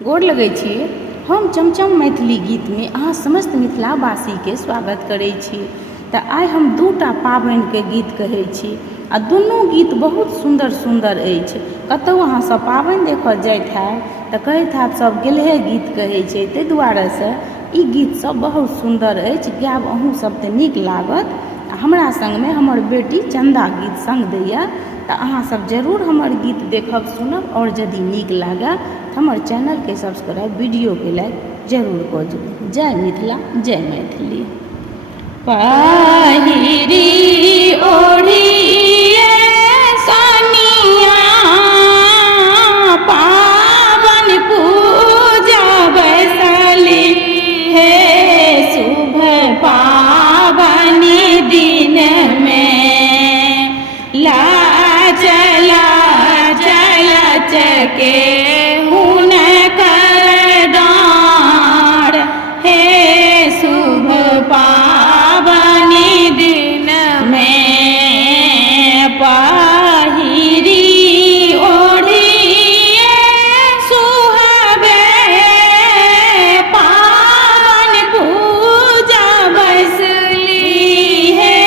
गोर लगै छी। हम चमचम मैथिली गीत में अहाँ समस्त मिथिलावासी के स्वागत करै छी। तऽ आइ हम दूटा पाबनि के गीत कहै छी आ दुनू गीत बहुत सुंदर सुंदर अछि। कतौ अहाँ सब पाबनि देखऽ जाइत हैब तऽ कहैत हैब सब गेलहे गीत कहै छै, ताहि दुआरे से ई गीत सब बहुत सुंदर अछि। गायब अहूँ सब तऽ नीक लागत। हमरा संग में हमर बेटी चंदा गीत संग दैया, तऽ अहाँ सब जरूर हमर गीत देखब सुनब, और यदि नीक लागे तऽ हमर चैनल के सब्सक्राइब, वीडियो के लाइक जरूर कऽ दियौ। जय मिथिला, जय मैथिली। पहिरी ओढ़िए सनिया पावन पूजा बैसली, हे शुभ पावनी दिन में लाज लाज लाज के हुनकर डाँर, हे शुभ पावनी दिन में पहिरी ओढ़िए सुहावे पावन पूजा बैसली, हे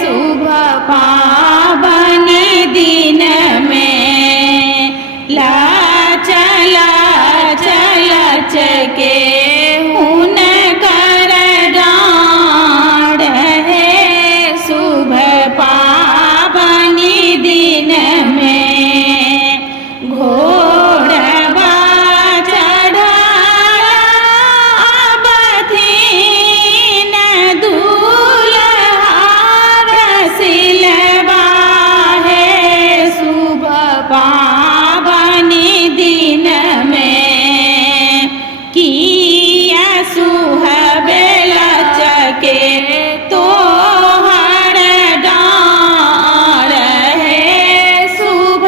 शुभ पावनी दिन में लाज लाज लाज के हुनकर डाँर, हे शुभ पावनी दिन में घोड़वा चढ़ल अबथिन दुल्हा रसिलवा, हे शुभ पावनी दिन में किया सुहावे लचके तोहर डाँर, हे शुभ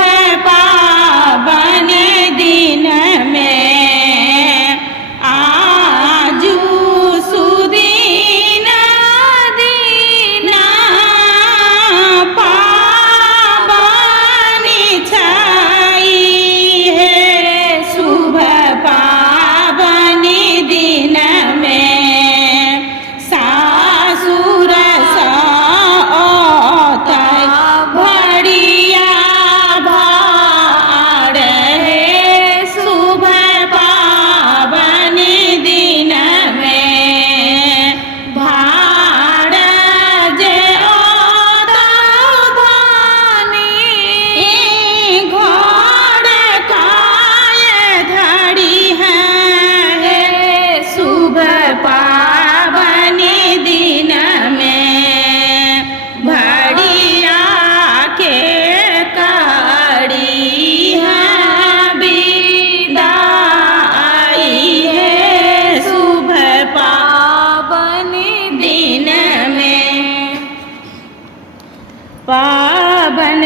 पावनी दिन में आजू सुदीन दीना पावनी छाई, हे शुभ पावनी दिन में सासुर साओत भरिया भार, हे शुभ पावनी दिन में भार जे ओतौ धानी घर काय धरी है, हे शुभ पावनी दिन में भड़िया के करी है विदाई, हे शुभ पावनी दिन में पावन